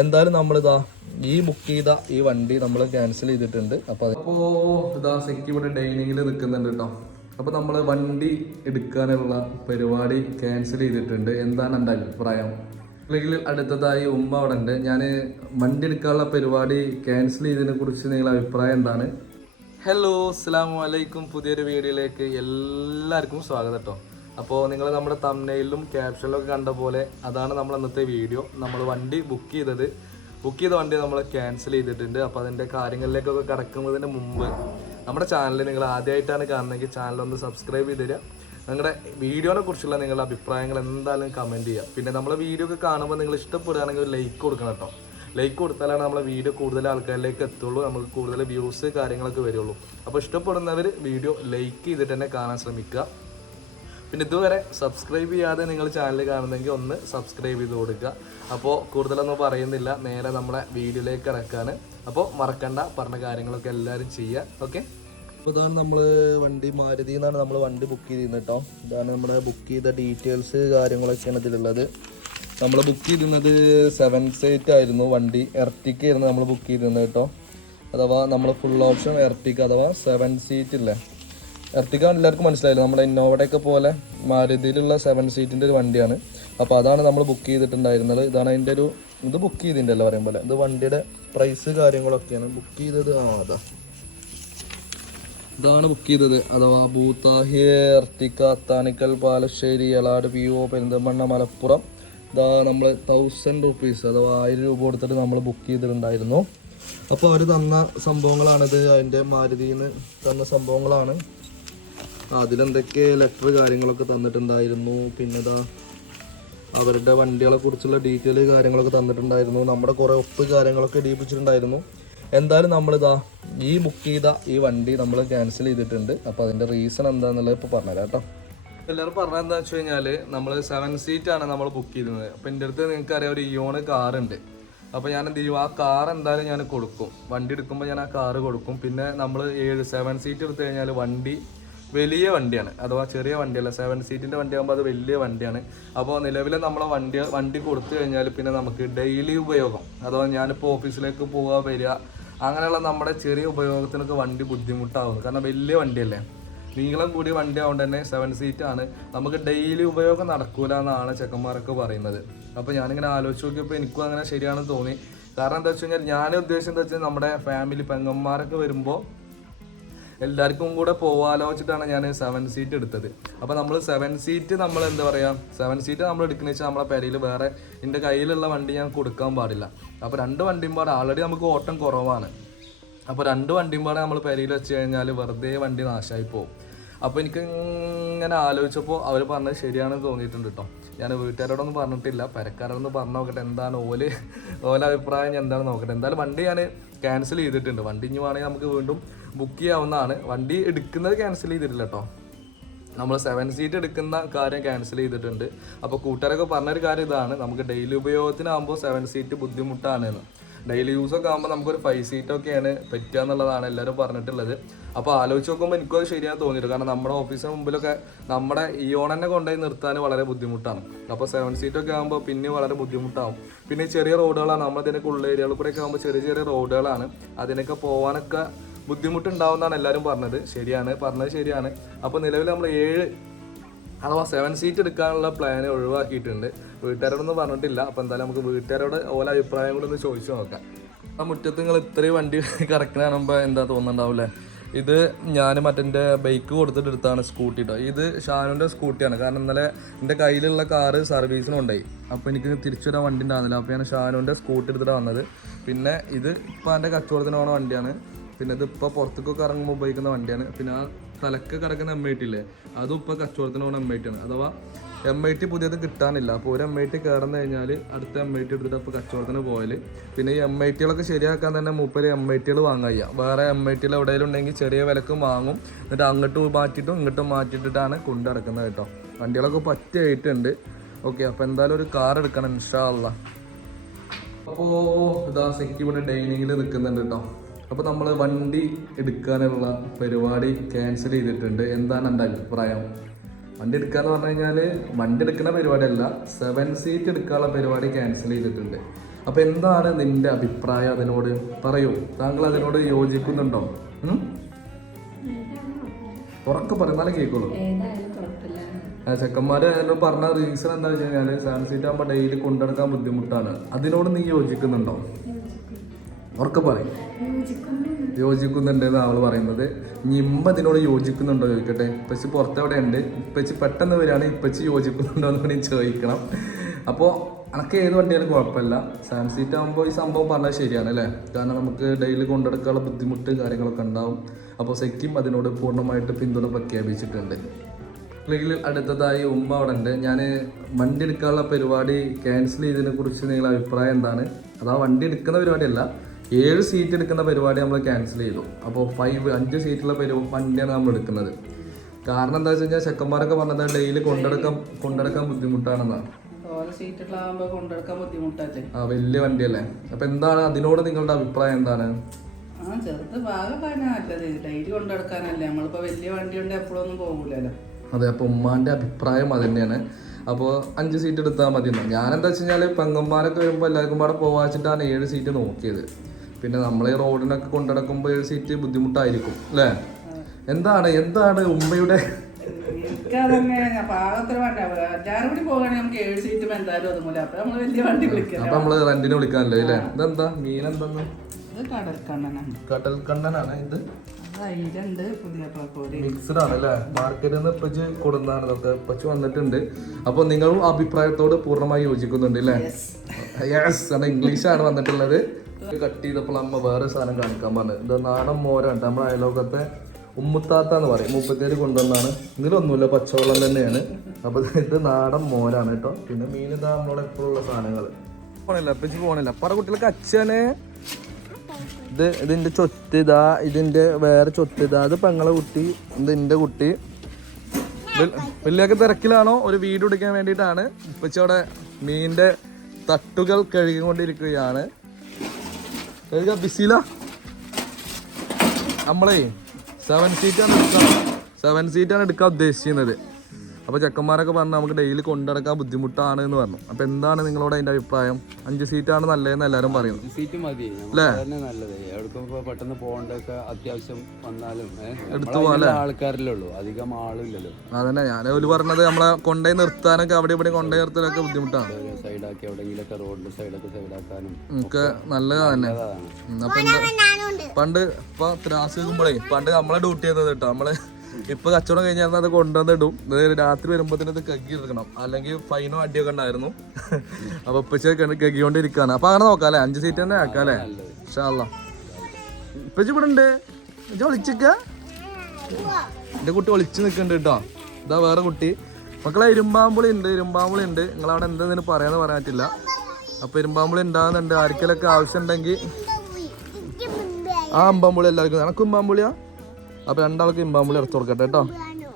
എന്തായാലും നമ്മളിതാ ഈ ബുക്ക് ചെയ്ത ഈ വണ്ടി നമ്മൾ ക്യാൻസൽ ചെയ്തിട്ടുണ്ട്. അപ്പോൾ അപ്പോൾ ഇതാ സെക്കി ഇവിടെ ഡൈനിങ്ങിൽ നിൽക്കുന്നുണ്ട് കേട്ടോ അപ്പോൾ നമ്മൾ വണ്ടി എടുക്കാനുള്ള പരിപാടി ക്യാൻസൽ ചെയ്തിട്ടുണ്ട്. എന്താണ് എന്റെ അഭിപ്രായം? അല്ലെങ്കിൽ അടുത്തതായി ഉമ്മ അവിടെ ഉണ്ട്. ഞാൻ വണ്ടി എടുക്കാനുള്ള പരിപാടി ക്യാൻസൽ ചെയ്തതിനെ കുറിച്ച് നിങ്ങളുടെ അഭിപ്രായം എന്താണ്? ഹലോ അസ്സാം വലൈക്കും പുതിയൊരു വീഡിയോയിലേക്ക് എല്ലാവർക്കും സ്വാഗതം കേട്ടോ അപ്പോൾ നിങ്ങൾ നമ്മുടെ തമ്മനയിലും ക്യാപ്ഷനിലും ഒക്കെ കണ്ട പോലെ അതാണ് നമ്മൾ അന്നത്തെ വീഡിയോ നമ്മൾ വണ്ടി ബുക്ക് ചെയ്തത്. ബുക്ക് ചെയ്ത വണ്ടി നമ്മൾ ക്യാൻസൽ ചെയ്തിട്ടുണ്ട്. അപ്പോൾ അതിന്റെ കാര്യങ്ങളിലേക്കൊക്കെ കിടക്കുന്നതിന് മുമ്പ് നമ്മുടെ ചാനൽ നിങ്ങൾ ആദ്യമായിട്ടാണ് കാണുന്നതെങ്കിൽ ചാനൽ ഒന്ന് സബ്സ്ക്രൈബ് ചെയ്ത് തരിക. നിങ്ങളുടെ വീഡിയോനെ കുറിച്ചുള്ള നിങ്ങളുടെ അഭിപ്രായങ്ങൾ എന്തായാലും കമന്റ് ചെയ്യുക. പിന്നെ നമ്മളെ വീഡിയോ ഒക്കെ കാണുമ്പോൾ നിങ്ങൾ ഇഷ്ടപ്പെടുകയാണെങ്കിൽ ഒരു ലൈക്ക് കൊടുക്കണം കേട്ടോ. ലൈക്ക് കൊടുത്താലാണ് നമ്മളെ വീഡിയോ കൂടുതൽ ആൾക്കാരിലേക്ക് എത്തുള്ളൂ. നമുക്ക് കൂടുതൽ വ്യൂസ് കാര്യങ്ങളൊക്കെ വരുള്ളൂ. അപ്പോൾ ഇഷ്ടപ്പെടുന്നവർ വീഡിയോ ലൈക്ക് ചെയ്തിട്ട് തന്നെ കാണാൻ ശ്രമിക്കുക. പിന്നെ ഇതുവരെ സബ്സ്ക്രൈബ് ചെയ്യാതെ നിങ്ങൾ ചാനൽ കാണുന്നെങ്കിൽ ഒന്ന് സബ്സ്ക്രൈബ് ചെയ്ത് കൊടുക്കുക. അപ്പോൾ കൂടുതലൊന്നും പറയുന്നില്ല. നേരെ നമ്മളെ വീഡിയോയിലേക്ക് ഇറക്കാൻ അപ്പോൾ മറക്കണ്ട. പറഞ്ഞ കാര്യങ്ങളൊക്കെ എല്ലാവരും ചെയ്യുക. ഓക്കെ അപ്പോൾ ഇതാണ് നമ്മൾ വണ്ടി മാരുതി എന്നാണ് നമ്മൾ വണ്ടി ബുക്ക് ചെയ്തിരുന്നത് കേട്ടോ ഇതാണ് നമ്മുടെ ബുക്ക് ചെയ്ത ഡീറ്റെയിൽസ് കാര്യങ്ങളൊക്കെയാണ് ഇതിലുള്ളത്. നമ്മൾ ബുക്ക് ചെയ്തിരുന്നത് സെവൻ സീറ്റ് ആയിരുന്നു വണ്ടി. എർട്ടിക്ക ആയിരുന്നു നമ്മൾ ബുക്ക് ചെയ്തിരുന്നത് കേട്ടോ അഥവാ നമ്മൾ ഫുൾ ഓപ്ഷൻ എർട്ടിക്ക് അഥവാ സെവൻ സീറ്റ് ഇല്ലേ? എർട്ടിക്ക എല്ലാവർക്കും മനസ്സിലായില്ല. നമ്മുടെ ഇന്നോവയുടെയൊക്കെ പോലെ മാരുതിയിലുള്ള സെവൻ സീറ്റിന്റെ ഒരു വണ്ടിയാണ്. അപ്പോൾ അതാണ് നമ്മൾ ബുക്ക് ചെയ്തിട്ടുണ്ടായിരുന്നത്. ഇതാണ് അതിന്റെ ഒരു ഇത് ബുക്ക് ചെയ്തിട്ടുണ്ടല്ലോ പറയും പോലെ. ഇത് വണ്ടിയുടെ പ്രൈസ് കാര്യങ്ങളൊക്കെയാണ്. ബുക്ക് ചെയ്തത് ആ അതാ. ഇതാണ് ബുക്ക് ചെയ്തത്. അഥവാ ഭൂത്താഹി എർട്ടിക്ക അത്താനിക്കൽ പാലശ്ശേരി എളാട് പി ഒ പെരിന്തമണ്ണ മലപ്പുറം. ഇതാ നമ്മൾ തൗസൻഡ് റുപ്പീസ് അഥവാ ആയിരം രൂപ കൊടുത്തിട്ട് നമ്മൾ ബുക്ക് ചെയ്തിട്ടുണ്ടായിരുന്നു. അപ്പോൾ അവർ തന്ന സംഭവങ്ങളാണിത്. അതിന്റെ മാരുതിയിൽ നിന്ന് തന്ന സംഭവങ്ങളാണ്. അതിലെന്തൊക്കെ ലെറ്റർ കാര്യങ്ങളൊക്കെ തന്നിട്ടുണ്ടായിരുന്നു? പിന്നെ ഇതാ അവരുടെ വണ്ടികളെ കുറിച്ചുള്ള ഡീറ്റെയിൽ കാര്യങ്ങളൊക്കെ തന്നിട്ടുണ്ടായിരുന്നു. നമ്മുടെ കുറേ ഒപ്പ് കാര്യങ്ങളൊക്കെ ഇടിയിപ്പിച്ചിട്ടുണ്ടായിരുന്നു എന്തായാലും നമ്മളിതാ ഈ ബുക്ക് ചെയ്ത ഈ വണ്ടി നമ്മൾ ക്യാൻസൽ ചെയ്തിട്ടുണ്ട്. അപ്പോൾ അതിന്റെ റീസൺ എന്താണെന്നുള്ളത് ഇപ്പോൾ പറഞ്ഞുതരാം കേട്ടോ. എല്ലാവരും പറഞ്ഞത് എന്താ വെച്ച് കഴിഞ്ഞാൽ നമ്മൾ സെവൻ ആണ് നമ്മൾ ബുക്ക് ചെയ്തത് അപ്പോൾ എന്റെ അടുത്ത് നിങ്ങൾക്ക് അറിയാം ഒരു ഇയോണ് കാറുണ്ട് അപ്പോൾ ഞാൻ എന്ത് ചെയ്യും? ആ കാർ എന്തായാലും ഞാൻ കൊടുക്കും. വണ്ടി എടുക്കുമ്പോൾ ഞാൻ ആ കാറ് കൊടുക്കും. പിന്നെ നമ്മൾ ഏഴ് സെവൻ സീറ്റ് എടുത്തു കഴിഞ്ഞാൽ വണ്ടി വലിയ വണ്ടിയാണ്. അഥവാ ചെറിയ വണ്ടിയല്ല സെവൻ സീറ്റിന്റെ വണ്ടി ആകുമ്പോൾ അത് വലിയ വണ്ടിയാണ്. അപ്പോൾ നിലവിൽ നമ്മളെ വണ്ടി വണ്ടി കൊടുത്തു കഴിഞ്ഞാൽ പിന്നെ നമുക്ക് ഡെയിലി ഉപയോഗം. അഥവാ ഞാനിപ്പോൾ ഓഫീസിലേക്ക് പോവുക വരിക അങ്ങനെയുള്ള നമ്മുടെ ചെറിയ ഉപയോഗത്തിനൊക്കെ വണ്ടി ബുദ്ധിമുട്ടാവുന്നു. കാരണം വലിയ വണ്ടിയല്ലേ. നീളം കൂടിയ വണ്ടി ആയതുകൊണ്ട് തന്നെ സെവൻ സീറ്റ് ആണ്. നമുക്ക് ഡെയിലി ഉപയോഗം നടക്കൂല എന്നാണ് ചെക്കന്മാരൊക്കെ പറയുന്നത്. അപ്പോൾ ഞാനിങ്ങനെ ആലോചിച്ച് നോക്കിയപ്പോൾ എനിക്കും അങ്ങനെ ശരിയാണെന്ന് തോന്നി. കാരണം എന്താ വെച്ച് കഴിഞ്ഞാൽ ഞാൻ ഉദ്ദേശിച്ചത് എന്താ വെച്ചാൽ നമ്മുടെ ഫാമിലി പെങ്ങന്മാരൊക്കെ വരുമ്പോൾ എല്ലാവർക്കും കൂടെ പോവാലോ വെച്ചിട്ടാണ് ഞാൻ സെവൻ സീറ്റ് എടുത്തത്. അപ്പോൾ നമ്മൾ സെവൻ സീറ്റ് നമ്മൾ എന്താ പറയുക സെവൻ സീറ്റ് നമ്മൾ എടുക്കുന്ന വെച്ചാൽ നമ്മളെ പെരയിൽ വേറെ എന്റെ കയ്യിലുള്ള വണ്ടി ഞാൻ കൊടുക്കാൻ പാടില്ല. അപ്പോൾ രണ്ട് വണ്ടിയും പാടെ ആൾറെഡി നമുക്ക് ഓട്ടം കുറവാണ്. അപ്പോൾ രണ്ട് വണ്ടിയും പാടെ നമ്മൾ പെരയിൽ വെച്ച് കഴിഞ്ഞാൽ വെറുതെ വണ്ടി നാശമായി പോകും അപ്പോൾ എനിക്ക് ഇങ്ങനെ ആലോചിച്ചപ്പോൾ അവർ പറഞ്ഞത് ശരിയാണെന്ന് തോന്നിയിട്ടുണ്ട് കേട്ടോ ഞാൻ വീട്ടുകാരോടൊന്നും പറഞ്ഞിട്ടില്ല. പരക്കാരോടൊന്ന് പറഞ്ഞു നോക്കട്ടെ എന്താണ് ഓൽ ഓല അഭിപ്രായം എന്താണ് നോക്കട്ടെ. എന്തായാലും വണ്ടി ഞാൻ ക്യാൻസൽ ചെയ്തിട്ടുണ്ട്. വണ്ടി ഇനി വേണമെങ്കിൽ നമുക്ക് വീണ്ടും ബുക്ക് ചെയ്യാവുന്നതാണ്. വണ്ടി എടുക്കുന്നത് ക്യാൻസൽ ചെയ്തിട്ടില്ല കേട്ടോ നമ്മൾ സെവൻ സീറ്റ് എടുക്കുന്ന കാര്യം ക്യാൻസൽ ചെയ്തിട്ടുണ്ട്. അപ്പോൾ കൂട്ടുകാരൊക്കെ പറഞ്ഞൊരു കാര്യം ഇതാണ്. നമുക്ക് ഡെയിലി ഉപയോഗത്തിനാകുമ്പോൾ സെവൻ സീറ്റ് ബുദ്ധിമുട്ടാണ് എന്ന് ഡെയിലി യൂസ് ഒക്കെ ആകുമ്പോൾ നമുക്കൊരു ഫൈവ് സീറ്റ് ഒക്കെയാണ് പറ്റുക എന്നുള്ളതാണ് എല്ലാവരും പറഞ്ഞിട്ടുള്ളത്. അപ്പോൾ ആലോചിച്ച് നോക്കുമ്പോൾ എനിക്കത് ശരിയാണ് തോന്നിയിട്ട് കാരണം നമ്മുടെ ഓഫീസിന് മുമ്പിലൊക്കെ നമ്മുടെ ഈ ഓണനെ കൊണ്ടുപോയി നിർത്താൻ വളരെ ബുദ്ധിമുട്ടാണ്. അപ്പോൾ സെവൻ സീറ്റ് ഒക്കെ ആകുമ്പോൾ പിന്നെ വളരെ ബുദ്ധിമുട്ടാകും പിന്നെ ചെറിയ റോഡുകളാണ് നമ്മളതിനൊക്കെ ഉള്ള ഏരിയകളിൽ കൂടെ ഒക്കെ ആകുമ്പോൾ ചെറിയ ചെറിയ റോഡുകളാണ് അതിനൊക്കെ പോകാനൊക്കെ ബുദ്ധിമുട്ടുണ്ടാവുമെന്നാണ് എല്ലാവരും പറഞ്ഞത്. ശരിയാണ് പറഞ്ഞത് ശരിയാണ്. അപ്പോൾ നിലവിൽ നമ്മൾ ഏഴ് അഥവാ സെവൻ സീറ്റ് എടുക്കാനുള്ള പ്ലാൻ ഒഴിവാക്കിയിട്ടുണ്ട്. വീട്ടുകാരോടൊന്നും പറഞ്ഞിട്ടില്ല. അപ്പോൾ എന്തായാലും നമുക്ക് വീട്ടുകാരോട് ഓല അഭിപ്രായം കൂടെ ഒന്ന് ചോദിച്ചു നോക്കാം. ആ മുറ്റത്ത് നിങ്ങൾ ഇത്രയും വണ്ടി കാണുമ്പോൾ എന്താ തോന്നുന്നുണ്ടാവില്ലേ? ഇത് ഞാൻ മറ്റെന്റെ ബൈക്ക് കൊടുത്തിട്ട് എടുത്താണ് സ്കൂട്ടി കേട്ടോ ഇത് ഷാനുവിന്റെ സ്കൂട്ടിയാണ് കാരണം ഇന്നലെ എന്റെ കയ്യിലുള്ള കാറ് സർവീസിന് ഉണ്ടായി അപ്പോൾ എനിക്ക് തിരിച്ചു വരാൻ വണ്ടി ഉണ്ടാകുന്നില്ല അപ്പോൾ ഞാൻ ഷാനുവിന്റെ സ്കൂട്ടി എടുത്തിട്ടാണ് വന്നത്. പിന്നെ ഇത് ഇപ്പോൾ എന്റെ കച്ചവടത്തിന് പോണ വണ്ടിയാണ്. പിന്നെ ഇത് ഇപ്പോൾ പുറത്തേക്കൊക്കെ ഇറങ്ങുമ്പോൾ ഉപയോഗിക്കുന്ന വണ്ടിയാണ്. പിന്നെ ആ തലക്ക് കിടക്കുന്ന എം ഐ ടി ഇല്ലേ? അതും ഇപ്പോൾ കച്ചവടത്തിന് പോകുന്ന എം ഐ ടി ആണ്. അഥവാ എം ഐ ടി പുതിയത് കിട്ടാനില്ല. അപ്പോൾ ഒരു എം ഐ ടി കയറുന്നു കഴിഞ്ഞാൽ അടുത്ത എം ഐ ടി എടുത്തിട്ട് അപ്പോൾ കച്ചവടത്തിന് പോയാൽ പിന്നെ ഈ എം ഐ ടികളൊക്കെ ശരിയാക്കാൻ തന്നെ മൂപ്പര് എം ഐ ടികൾ വാങ്ങാൻ വേറെ എം ഐ ടികൾ എവിടെയെങ്കിലും ഉണ്ടെങ്കിൽ ചെറിയ വിലക്കും വാങ്ങും. എന്നിട്ട് അങ്ങോട്ട് മാറ്റിയിട്ടും ഇങ്ങോട്ടും മാറ്റിയിട്ടിട്ടാണ് കൊണ്ടിറക്കുന്നത് കേട്ടോ. വണ്ടികളൊക്കെ പറ്റിയായിട്ടുണ്ട് ഓക്കെ അപ്പോൾ എന്തായാലും ഒരു കാർ എടുക്കണം ഇൻഷാ അള്ളാ. അപ്പോൾ ഇതാ സെക്കി ഇവിടെ ഡൈനിങ്ങിൽ നിൽക്കുന്നുണ്ട് കേട്ടോ. അപ്പോൾ നമ്മൾ വണ്ടി എടുക്കാനുള്ള പരിപാടി ക്യാൻസൽ ചെയ്തിട്ടുണ്ട്. എന്താണ് എന്റെ അഭിപ്രായം? വണ്ടി എടുക്കാന്ന് പറഞ്ഞു കഴിഞ്ഞാൽ വണ്ടി എടുക്കുന്ന പരിപാടിയല്ല സെവൻ സീറ്റ് എടുക്കാനുള്ള പരിപാടി ക്യാൻസൽ ചെയ്തിട്ടുണ്ട്. അപ്പോൾ എന്താണ് നിന്റെ അഭിപ്രായം അതിനോട്? പറയൂ. താങ്കൾ അതിനോട് യോജിക്കുന്നുണ്ടോ? ഉറക്കെ പറഞ്ഞാലേ കേൾക്കുള്ളൂ ചെക്കന്മാർ എന്നോട് പറഞ്ഞ റീസൺ എന്താ വെച്ച് കഴിഞ്ഞാൽ സെവൻ സീറ്റ് ആകുമ്പോൾ ഡെയിലി കൊണ്ടുനടക്കാൻ ബുദ്ധിമുട്ടാണ്. അതിനോട് നീ യോജിക്കുന്നുണ്ടോ? ഉറക്കെ പറയും. യോജിക്കുന്നുണ്ട് എന്ന് അവൾ പറയുന്നത്. ഇനി ഇമ്മ ഇതിനോട് യോജിക്കുന്നുണ്ടോ ചോദിക്കട്ടെ. ഇപ്പച്ചി പുറത്തെവിടെ ഉണ്ട് ഇപ്പച്ചി പെട്ടെന്ന് വരികയാണ്. ഇപ്പച്ചി യോജിക്കുന്നുണ്ടോ എന്ന് കൂടി ചോദിക്കണം. അപ്പോൾ അനക്ക് ഏത് വണ്ടിയാലും കുഴപ്പമില്ല. സെവൻ സീറ്റ് ആകുമ്പോൾ ഈ സംഭവം പറഞ്ഞാൽ ശരിയാണ് അല്ലേ? കാരണം നമുക്ക് ഡെയിലി കൊണ്ടെടുക്കാനുള്ള ബുദ്ധിമുട്ട് കാര്യങ്ങളൊക്കെ ഉണ്ടാവും. അപ്പോൾ സെക്കിം അതിനോട് പൂർണമായിട്ട് പിന്തുണ പ്രഖ്യാപിച്ചിട്ടുണ്ട്. അല്ലെങ്കിൽ അടുത്തതായി ഉമ്മ അവിടെ ഉണ്ട്. ഞാൻ വണ്ടി എടുക്കാനുള്ള പരിപാടി ക്യാൻസൽ ചെയ്തതിനെ കുറിച്ച് നിങ്ങളുടെ അഭിപ്രായം എന്താണ്? അതാ വണ്ടി എടുക്കുന്ന പരിപാടിയല്ല. ഏഴ് സീറ്റ് എടുക്കുന്ന പരിപാടി നമ്മൾ ക്യാൻസൽ ചെയ്തു. അപ്പോൾ ഫൈവ് അഞ്ച് സീറ്റുള്ള പരി വണ്ടിയാണ് നമ്മൾ എടുക്കുന്നത്. കാരണം എന്താ വെച്ച് കഴിഞ്ഞാൽ ചെക്കന്മാരൊക്കെ പറഞ്ഞത് ഡെയിലി കൊണ്ടെടുക്കാൻ കൊണ്ടെടുക്കാൻ ബുദ്ധിമുട്ടാണെന്നാണ് ആ വലിയ വണ്ടിയല്ലേ. അപ്പോൾ എന്താണ് അതിനോട് നിങ്ങളുടെ അഭിപ്രായം എന്താണ്? ആ ചെറുത് ഭാഗമാണ് നല്ലത്. ഡെയിലി കൊണ്ടെടുക്കാനല്ലേ. നമ്മളിപ്പോ വലിയ വണ്ടി കൊണ്ട് എപ്പോഴൊന്നും പോകൂലല്ലോ. അതെ അപ്പോൾ ഉമ്മാന്റെ അഭിപ്രായം അത് തന്നെയാണ്. അപ്പോൾ അഞ്ച് സീറ്റ് എടുത്താൽ മതി ഞാൻ എന്താ വെച്ച് കഴിഞ്ഞാൽ പെങ്ങന്മാരൊക്കെ വരുമ്പോൾ എല്ലാവർക്കും പാടെ പോവാച്ചിട്ടാണ് ഏഴ് സീറ്റ് നോക്കിയത്. പിന്നെ നമ്മൾ ഈ റോഡിനൊക്കെ കൊണ്ടുനടക്കുമ്പോൾ ഏഴ് സീറ്റ് ബുദ്ധിമുട്ടായിരിക്കും അല്ലേ? എന്താണ് എന്താണ് ഉമ്മയുടെ നമുക്ക് അപ്പൊ നമ്മൾ അപ്പൊ റെന്റിന് വിളിക്കാനല്ലേ അല്ലേ ഇതെന്താ? മീൻ എന്താ ഇത് കടൽ കണ്ണനാണ് ഇത്? മിക്സ്ഡ് ആണ് അല്ലേ? മാർക്കറ്റിൽ നിന്ന് ഇപ്പച്ച് കൊടുന്നതാണ് ഇതൊക്കെ ഇപ്പച്ച് വന്നിട്ടുണ്ട്. അപ്പോൾ നിങ്ങളും അഭിപ്രായത്തോട് പൂർണമായി യോജിക്കുന്നുണ്ട് അല്ലേ യെസ് കാരണം ഇംഗ്ലീഷാണ് വന്നിട്ടുള്ളത്. കട്ട് ചെയ്തപ്പോൾ അമ്മ വേറെ സാധനം കാണിക്കാൻ പറഞ്ഞത് ഇത് നാടൻ മോരാണ്. നമ്മുടെ അയലോകത്തെ ഉമ്മുത്താത്ത എന്ന് പറയും. മുപ്പത്തേര് കൊണ്ടുവന്നാണ്. ഇതിലൊന്നുമില്ല പച്ചവെള്ളം തന്നെയാണ്. അപ്പൊ ഇത് നാടൻ മോരാണ് കേട്ടോ. പിന്നെ മീൻ ഇതാ നമ്മളോട് എപ്പോഴുള്ള സാധനങ്ങൾ. പോണില്ല അപ്പച്ചി പോണില്ല. പറ കുട്ടികൾക്ക് അച്ഛനെ ഇത് ഇതിന്റെ ചൊത്ത് ഇതാ ഇതിന്റെ വേറെ ചൊത്ത് ഇതാ. അത് പെങ്ങളെ കുട്ടി ഇത് എന്റെ കുട്ടി. വലിയൊക്കെ തിരക്കിലാണോ? ഒരു വീട് എടുക്കാൻ വേണ്ടിയിട്ടാണ്. ഇപ്പച്ചി അവിടെ മീനിന്റെ തട്ടുകൾ കഴുകിക്കൊണ്ടിരിക്കുകയാണ്. കഴുക ബിസില നമ്മളേ സെവൻ സീറ്റാണ് എടുക്കാം സെവൻ സീറ്റാണ് എടുക്കാൻ ഉദ്ദേശിക്കുന്നത്. അപ്പോൾ ചെക്കന്മാരൊക്കെ പറഞ്ഞു നമുക്ക് ഡെയിലി കൊണ്ടുനടക്കാൻ ബുദ്ധിമുട്ടാണ് എന്ന് പറഞ്ഞു. അപ്പോൾ എന്താണ് നിങ്ങളോട് അതിന്റെ അഭിപ്രായം? അഞ്ച് സീറ്റാണ് നല്ലതെന്ന് എല്ലാവരും പറയുന്നു സീറ്റ് മതി. അല്ലേ? നല്ലത്. എവിടേക്കും പെട്ടെന്ന് പോകണ്ടൊക്കെ അത്യാവശ്യം വന്നാലും എടുത്തു നമ്മളെ അതിനുള്ള ഉള്ളൂ. അധികം ആളില്ലല്ലോ. അതന്നെ. ഞാൻ ഒരു പറഞ്ഞത് നമ്മളെ കൊണ്ടേ നിർത്താനൊക്കെ അവിടെ ഇവിടെ കൊണ്ടേ നിർത്താനൊക്കെ ബുദ്ധിമുട്ടാണ്. സൈഡാക്കി എവിടെയെങ്കിലൊക്കെ റോഡിന്റെ സൈഡൊക്കെ സൈഡാക്കാനും നമുക്ക് നല്ലതാണ്. തന്നെ അപ്പൊ പണ്ട് ഇപ്പൊ ത്രാസ് വെക്കുമ്പോഴേ പണ്ട് നമ്മളെ ഡ്യൂട്ടി ചെയ്യുന്നത് കേട്ടോ. നമ്മൾ ഇപ്പൊ കച്ചവടം കഴിഞ്ഞാൽ അത് കൊണ്ടുവന്നിടും. രാത്രി വരുമ്പോഴത്തേന് അത് കഗ്ഗി എടുക്കണം. അല്ലെങ്കിൽ ഫൈനോ അടിയൊക്കെ ഉണ്ടായിരുന്നു. അപ്പൊ ഇപ്പച്ച കഗ്ഗിക്കൊണ്ടിരിക്കാണ്. അപ്പൊ അങ്ങനെ നോക്കാം അല്ലെ? അഞ്ച് സീറ്റ് തന്നെ ആക്കാം അല്ലെ? ഇൻഷാല്ലാ ഇപ്പൊ ഇവിടെ ഉണ്ട്. ഇജ്ജ് ഒളിച്ചിക്ക? എന്റെ കുട്ടി ഒളിച്ചു നിൽക്കുന്നുണ്ട് കേട്ടോ. ഇതാ വേറെ കുട്ടി. മക്കളെ ഇരുമ്പാമ്പുളി ഉണ്ട്. ഇരുമ്പാമ്പുളി ഉണ്ട്. നിങ്ങളവിടെ എന്തെങ്കിലും പറയാന്ന് പറയാൻ പറ്റില്ല. അപ്പൊ ഇരുമ്പാമ്പുളി ഉണ്ടാകുന്നുണ്ട് ആർക്കെങ്കിലൊക്കെ ആവശ്യം ഉണ്ടെങ്കിൽ ആ അമ്പാമ്പുളി എല്ലാവർക്കും. എനക്ക് ഇമ്പാമ്പുളിയാ അപ്പൊ രണ്ടാൾക്ക് ഇമ്പാമ്പിളി ഇറച്ചി കൊടുക്കട്ടെ കേട്ടോ.